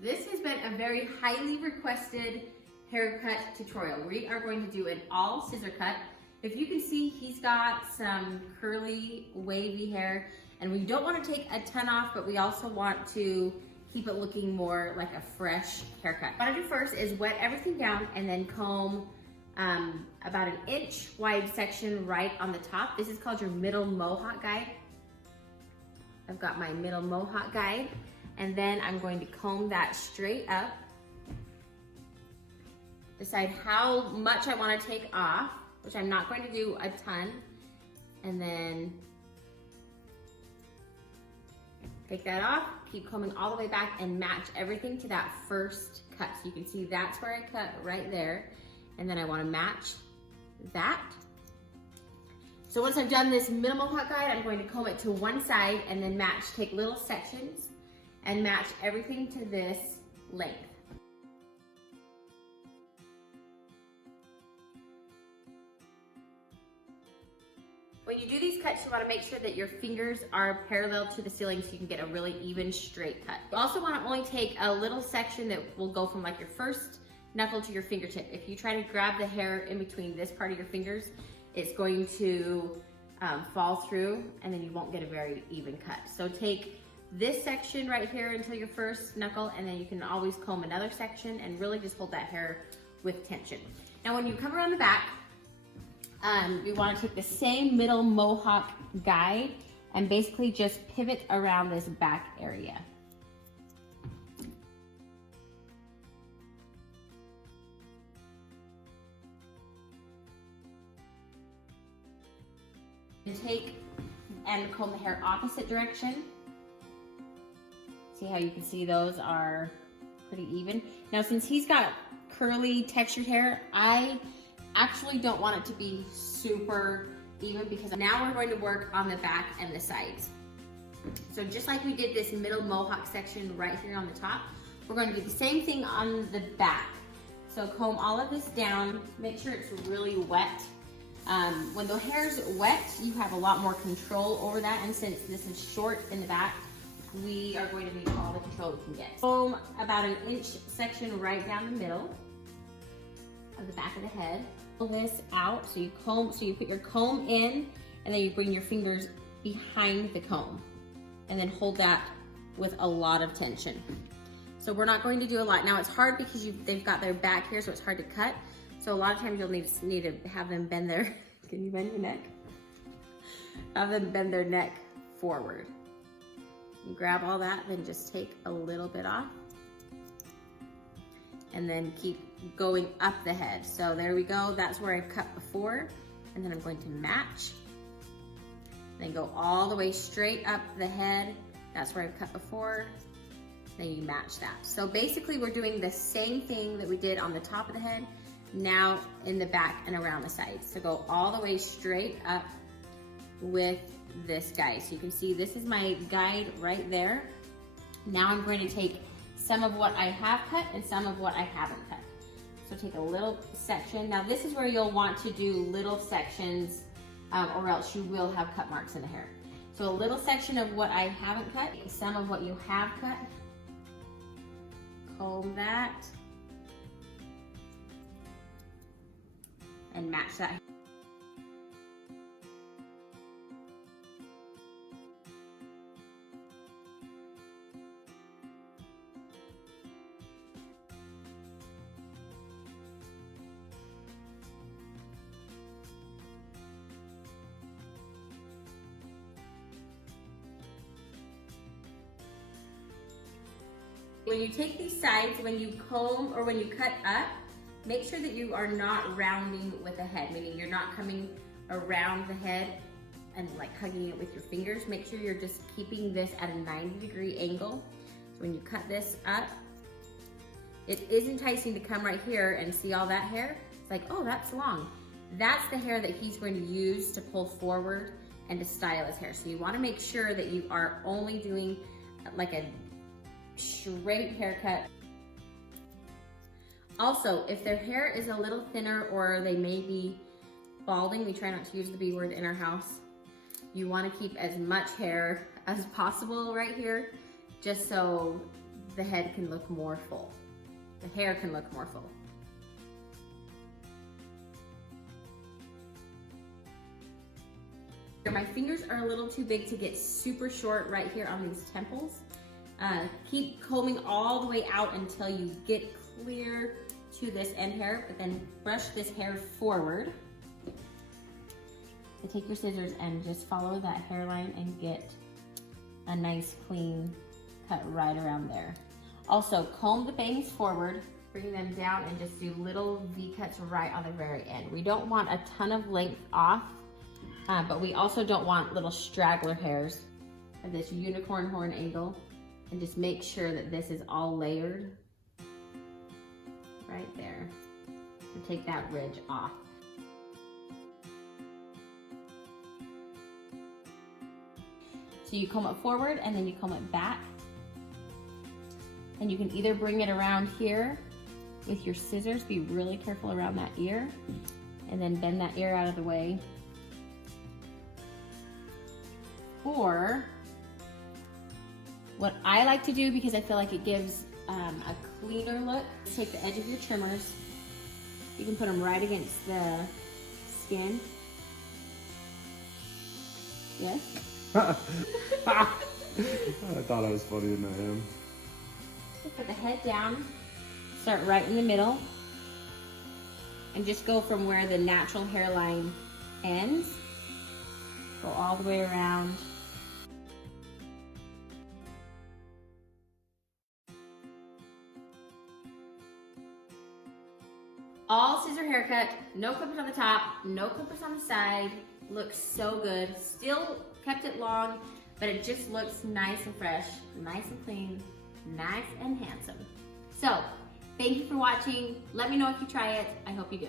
This has been a very highly requested haircut tutorial. We are going to do an all scissor cut. If you can see, he's got some curly, wavy hair, and we don't want to take a ton off, but we also want to keep it looking more like a fresh haircut. What I do first is wet everything down and then comb about an inch wide section right on the top. This is called your middle mohawk guide. I've got my middle mohawk guide, and then I'm going to comb that straight up. Decide how much I want to take off, which I'm not going to do a ton, and then take that off, keep combing all the way back and match everything to that first cut. So you can see that's where I cut right there, and then I want to match that. So once I've done this middle mohawk guide, I'm going to comb it to one side and then match, take little sections and match everything to this length. When you do these cuts, you want to make sure that your fingers are parallel to the ceiling so you can get a really even straight cut. You also want to only take a little section that will go from like your first knuckle to your fingertip. If you try to grab the hair in between this part of your fingers, it's going to fall through and then you won't get a very even cut. So take this section right here until your first knuckle, and then you can always comb another section and really just hold that hair with tension. Now when you come around the back, we want to take the same middle mohawk guide and basically just pivot around this back area. And take and comb the hair opposite direction. See how you can see those are pretty even. Now since he's got curly textured hair, I actually don't want it to be super even because now we're going to work on the back and the sides. So just like we did this middle mohawk section right here on the top, we're going to do the same thing on the back. So comb all of this down, make sure it's really wet. When the hair's wet, you have a lot more control over that, and since this is short in the back, we are going to need all the control we can get. Comb about an inch section right down the middle of the back of the head. Pull this out, so you put your comb in, and then you bring your fingers behind the comb, and then hold that with a lot of tension. So we're not going to do a lot. Now it's hard because they've got their back here, so it's hard to cut. So a lot of times you'll need to have them bend their, can you bend your neck? Have them bend their neck forward. You grab all that, then just take a little bit off. And then keep going up the head. So there we go, that's where I've cut before. And then I'm going to match. Then go all the way straight up the head. That's where I've cut before. Then you match that. So basically we're doing the same thing that we did on the top of the head, now in the back and around the sides. So go all the way straight up with this guide. So you can see this is my guide right there. Now I'm going to take some of what I have cut and some of what I haven't cut. So take a little section. Now this is where you'll want to do little sections or else you will have cut marks in the hair. So a little section of what I haven't cut, some of what you have cut, comb that, and match that. When you take these sides, when you comb or when you cut up, make sure that you are not rounding with the head, meaning you're not coming around the head and like hugging it with your fingers. Make sure you're just keeping this at a 90-degree angle. So when you cut this up, it is enticing to come right here and see all that hair. It's like, oh, that's long. That's the hair that he's going to use to pull forward and to style his hair. So you want to make sure that you are only doing like a straight haircut. Also, if their hair is a little thinner or they may be balding, we try not to use the B word in our house. You want to keep as much hair as possible right here, just so the head can look more full. The hair can look more full. My fingers are a little too big to get super short right here on these temples. Keep combing all the way out until you get clear to this end hair, but then brush this hair forward. So take your scissors and just follow that hairline and get a nice clean cut right around there. Also, comb the bangs forward, bring them down and just do little V cuts right on the very end. We don't want a ton of length off, but we also don't want little straggler hairs at this unicorn horn angle. And just make sure that this is all layered right there. And take that ridge off. So you comb it forward and then you comb it back. And you can either bring it around here with your scissors, be really careful around that ear, and then bend that ear out of the way. Or what I like to do, because I feel like it gives a cleaner look, take the edge of your trimmers. You can put them right against the skin. Yes? I thought I was funnier than I am. Put the head down, start right in the middle, and just go from where the natural hairline ends. Go all the way around. All scissor haircut, no clippers on the top, no clippers on the side. Looks so good. Still kept it long, but it just looks nice and fresh, nice and clean, nice and handsome. So, thank you for watching. Let me know if you try it. I hope you do.